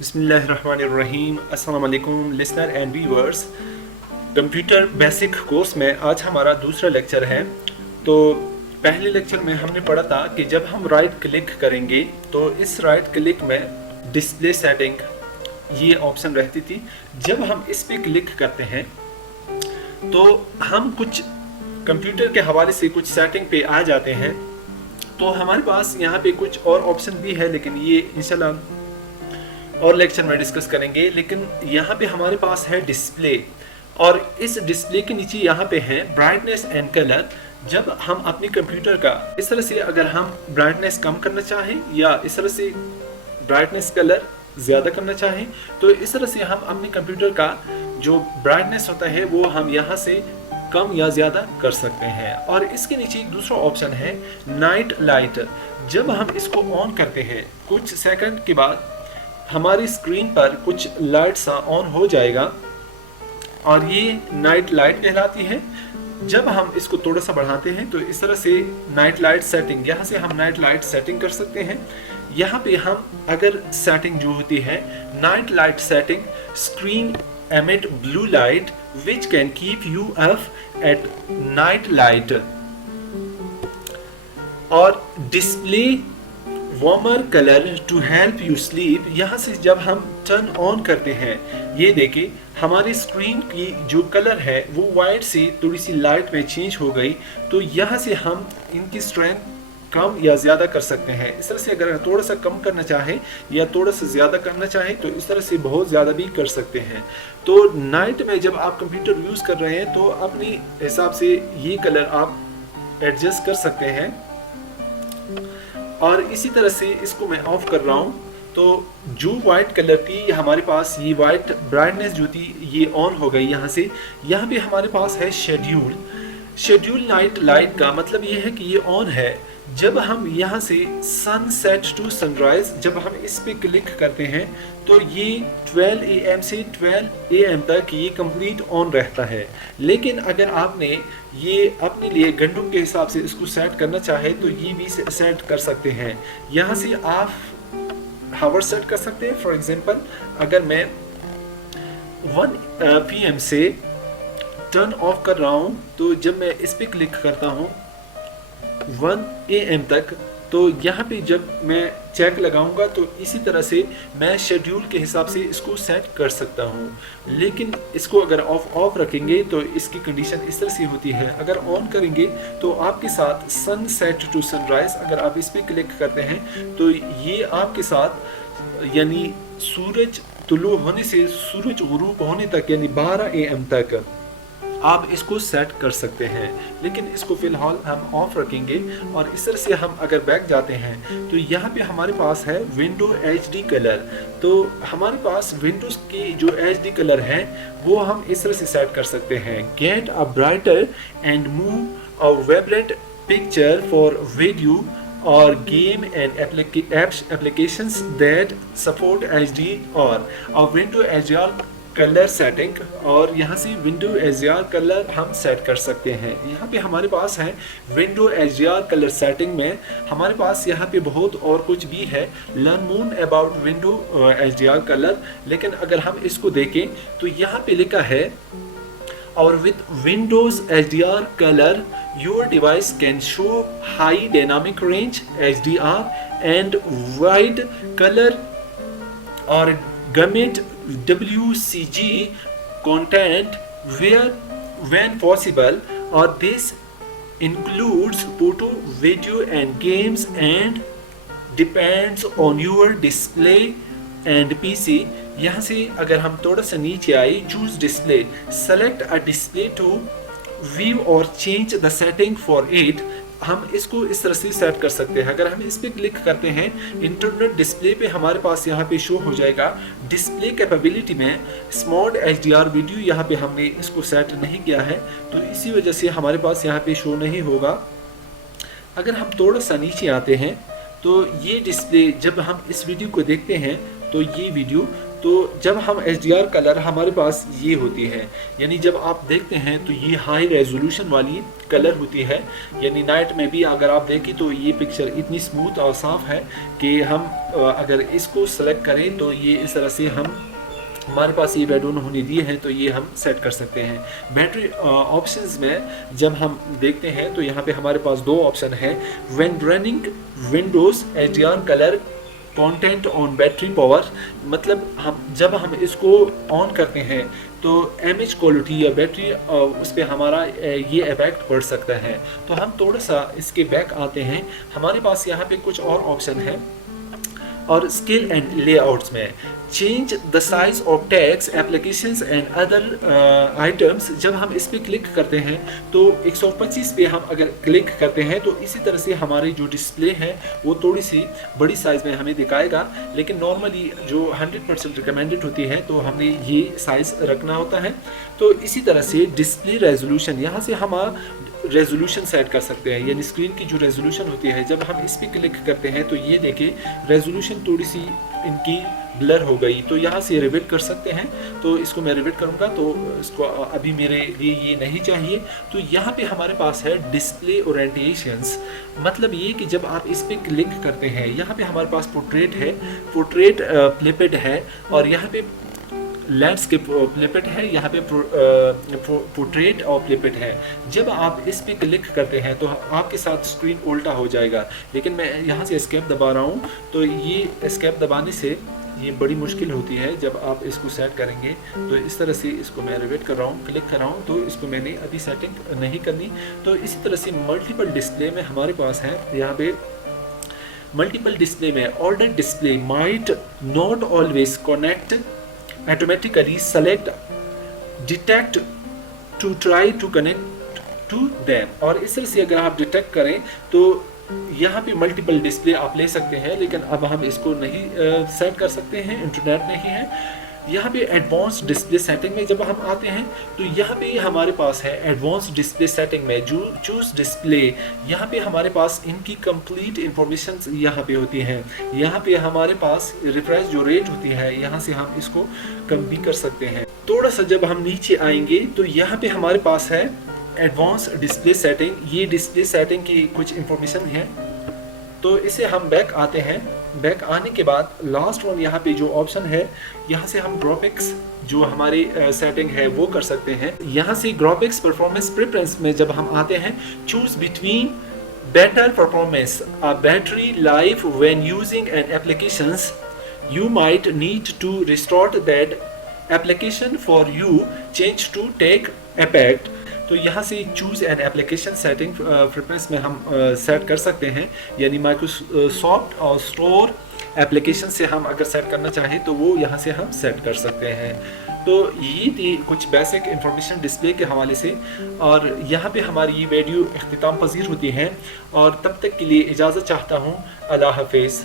बिस्मिल्लाहिर्रहमानिर्रहीम। अस्सलाम वालेकुम listener and viewers. Computer basic course में आज हमारा दूसरा लेक्चर है। तो पहले लेक्चर में हमने पढ़ा था कि जब हम राइट क्लिक करेंगे तो इस राइट क्लिक में डिस्प्ले सेटिंग ये ऑप्शन रहती थी। जब हम इस पे क्लिक करते हैं तो हम कुछ कंप्यूटर के हवाले से कुछ सेटिंग पे आ जाते हैं। तो हमारे पास यहाँ पे कुछ और ऑप्शन भी है, लेकिन ये इंशाल्लाह और लेक्चर में डिस्कस करेंगे। लेकिन यहाँ पे हमारे पास है डिस्प्ले, और इस डिस्प्ले के नीचे यहाँ पे है ब्राइटनेस एंड कलर। जब हम अपने कंप्यूटर का इस तरह से अगर हम ब्राइटनेस कम करना चाहें या इस तरह से ब्राइटनेस कलर ज़्यादा करना चाहें, तो इस तरह से हम अपने कंप्यूटर का जो ब्राइटनेस होता है वो हम यहाँ से कम या ज़्यादा कर सकते हैं। और इसके नीचे एक दूसरा ऑप्शन है नाइट लाइट। जब हम इसको ऑन करते हैं कुछ सेकंड के बाद हमारी स्क्रीन पर कुछ लाइट सा ऑन हो जाएगा और ये नाइट लाइट कहलाती है। जब हम इसको थोड़ा सा बढ़ाते हैं तो इस तरह से नाइट लाइट सेटिंग, यहाँ से हम नाइट लाइट सेटिंग कर सकते हैं। यहाँ पे हम अगर सेटिंग जो होती है night light setting, screen emit blue light which can keep you up at night light, और display warmer colour to help you sleep. यहाँ से जब हम टर्न ऑन करते हैं, ये देखिए हमारी स्क्रीन की जो कलर है वो वाइट से थोड़ी सी लाइट में चेंज हो गई। तो यहाँ से हम इनकी स्ट्रेंथ कम या ज़्यादा कर सकते हैं। इस तरह से अगर थोड़ा सा कम करना चाहें या थोड़ा सा ज़्यादा करना चाहें तो इस तरह से बहुत ज़्यादा भी कर सकते हैं। तो नाइट में जब आप कंप्यूटर यूज़ कर रहे हैं तो अपनी हिसाब से ये कलर आप एडजस्ट कर सकते हैं। और इसी तरह से इसको मैं ऑफ कर रहा हूँ तो जो वाइट कलर की हमारे पास ये वाइट ब्राइटनेस जो थी ये ऑन हो गई। यहाँ से यहाँ पे हमारे पास है शेड्यूल नाइट लाइट का मतलब ये है कि ये ऑन है। जब हम यहाँ से सनसेट टू सनराइज जब हम इस पे क्लिक करते हैं तो ये 12 AM से 12 AM तक ये कंप्लीट ऑन रहता है। लेकिन अगर आपने ये अपने लिए घंटों के हिसाब से इसको सेट करना चाहे तो ये भी सेट कर सकते हैं। यहाँ से आप हावर सेट कर सकते हैं। फॉर एग्जांपल अगर मैं 1 PM से टर्न ऑफ कर रहा हूँ तो जब मैं इस पे क्लिक करता हूँ 1 AM तक, तो यहाँ पे जब मैं चेक लगाऊंगा तो इसी तरह से मैं शेड्यूल के हिसाब से इसको सेट कर सकता हूँ। लेकिन इसको अगर ऑफ रखेंगे तो इसकी कंडीशन इस तरह से होती है। अगर ऑन करेंगे तो आपके साथ सनसेट टू सनराइज अगर आप इस पे क्लिक करते हैं तो ये आपके साथ यानी सूरज तुलू होने से सूरज गुरूब होने तक यानी 12 AM तक आप इसको सेट कर सकते हैं। लेकिन इसको फिलहाल हम ऑफ रखेंगे। और इस तरह से हम अगर बैक जाते हैं तो यहाँ पे हमारे पास है विंडो HD कलर। तो हमारे पास विंडोज़ की जो HD कलर है वो हम इस तरह से सेट कर सकते हैं। Get a brighter and move a vibrant picture for video और game and applications that support HD और विंडो HDR कलर सेटिंग। और यहाँ से विंडो HDR कलर हम सेट कर सकते हैं। यहाँ पे हमारे पास है विंडो HDR कलर सेटिंग में हमारे पास यहाँ पे बहुत और कुछ भी है। Learn more about window HDR colour. लेकिन अगर हम इसको देखें तो यहाँ पे लिखा है और with Windows HDR color your device can show high dynamic range HDR and wide color or gamut WCG content when possible, or this includes photo, video and games and depends on your display and PC। यहाँ से अगर हम थोड़ा सा नीचे आए choose display, select a display to view और change the setting for it. हम इसको इस तरह से सेट कर सकते हैं। अगर हम इस पे क्लिक करते हैं इंटरनेट डिस्प्ले पे हमारे पास यहाँ पे शो हो जाएगा। डिस्प्ले कैपेबिलिटी में स्मॉल HDR वीडियो यहाँ पे हमने इसको सेट नहीं किया है तो इसी वजह से हमारे पास यहाँ पे शो नहीं होगा। अगर हम थोड़ा सा नीचे आते हैं तो ये डिस्प्ले जब हम इस वीडियो को देखते हैं तो ये वीडियो, तो जब हम HDR कलर हमारे पास ये होती है, यानी जब आप देखते हैं तो ये हाई रेजोल्यूशन वाली कलर होती है, यानी नाइट में भी अगर आप देखें तो ये पिक्चर इतनी स्मूथ और साफ़ है कि हम अगर इसको सेलेक्ट करें तो ये इस तरह से हमारे पास ये बैड ऑन होने दिए हैं तो ये हम सेट कर सकते हैं। बैटरी ऑप्शंस में जब हम देखते हैं तो यहाँ पे हमारे पास दो ऑप्शन है, when running Windows HDR colour content on battery power, मतलब जब हम इसको ऑन करते हैं तो इमेज क्वालिटी या बैटरी उस पर हमारा ये इफेक्ट पड़ सकता है। तो हम थोड़ा सा इसके बैक आते हैं, हमारे पास यहाँ पे कुछ और ऑप्शन है। और स्किल एंड लेआउट्स में change the size of text applications and other items, जब हम इस पर क्लिक करते हैं तो 125 पे हम अगर क्लिक करते हैं तो इसी तरह से हमारी जो डिस्प्ले है वो थोड़ी सी बड़ी साइज़ में हमें दिखाएगा, लेकिन नॉर्मली जो 100% रिकमेंडेड होती है तो हमें ये साइज़ रखना होता है। तो इसी तरह से डिस्प्ले रेजोल्यूशन, यहाँ से हम रेजोल्यूशन सेट कर सकते हैं, यानी स्क्रीन की जो रेजोल्यूशन होती है जब हम इस पर क्लिक करते हैं तो ये देखिए रेजोल्यूशन थोड़ी सी इनकी ब्लर हो गई, तो यहाँ से रिविट कर सकते हैं। तो इसको मैं रिविट करूँगा, तो इसको अभी मेरे लिए ये नहीं चाहिए। तो यहाँ पे हमारे पास है डिस्प्ले ओरिएंटेशंस, मतलब ये कि जब आप इस पर क्लिक करते हैं यहाँ पे हमारे पास पोर्ट्रेट है, पोर्ट्रेट फ्लिपेड है, और यहाँ पे लैंडस्केप फ्लिपेड है, यहाँ पे पोर्ट्रेट और फ्लिपेड है। जब आप इस पे क्लिक करते हैं तो आपके साथ स्क्रीन उल्टा हो जाएगा, लेकिन मैं यहाँ से एस्केप दबा रहा हूँ, तो ये एस्केप दबाने से ये बड़ी मुश्किल होती है जब आप इसको सेट करेंगे। तो इस तरह से इसको मैं रिवेट कर रहा हूँ, क्लिक कर रहा हूँ, तो इसको मैंने अभी सेटिंग नहीं करनी। तो इसी तरह से मल्टीपल डिस्प्ले में हमारे पास है, यहाँ पे मल्टीपल डिस्प्ले में order display might not always connect automatically select detect to try to connect to them, और इस तरह से अगर आप डिटेक्ट करें तो यहाँ पे मल्टीपल डिस्प्ले आप ले सकते हैं, लेकिन अब हम इसको नहीं सेट कर सकते हैं, इंटरनेट नहीं है। यहाँ पे एडवांस डिस्प्ले सेटिंग में जब हम आते हैं तो यहाँ पे हमारे पास है एडवांस डिस्प्ले सेटिंग में जो चूज डिस्प्ले, यहाँ पे हमारे पास इनकी कंप्लीट इंफॉर्मेशन यहाँ पे होती है। यहाँ पे हमारे पास रिफ्रेश जो रेट होती है, यहाँ से हम इसको कम भी कर सकते हैं। थोड़ा सा जब हम नीचे आएंगे तो यहाँ पे हमारे पास है एडवांस डिस्प्ले सेटिंग, ये डिस्प्ले सेटिंग की कुछ इंफॉर्मेशन है। तो इसे हम बैक आते हैं, बैक आने के बाद लास्ट वन यहाँ पे जो ऑप्शन है, यहाँ से हम ग्राफिक्स जो हमारी सेटिंग है वो कर सकते हैं। यहाँ से ग्राफिक्स परफॉर्मेंस प्रेफरेंस में जब हम आते हैं, choose between better performance battery life when using an applications you might need to restart that application for you change to take effect। तो यहाँ से choose an application setting preference में हम सेट कर सकते हैं, यानी माइक्रोसॉफ्ट और स्टोर एप्लीकेशन से हम अगर सेट करना चाहें तो वो यहाँ से हम सेट कर सकते हैं। तो ये थी कुछ बेसिक इंफॉर्मेशन डिस्प्ले के हवाले से, और यहाँ पे हमारी ये वीडियो इख्तिताम पजीर होती है, और तब तक के लिए इजाज़त चाहता हूँ। अल्लाह हाफिज़।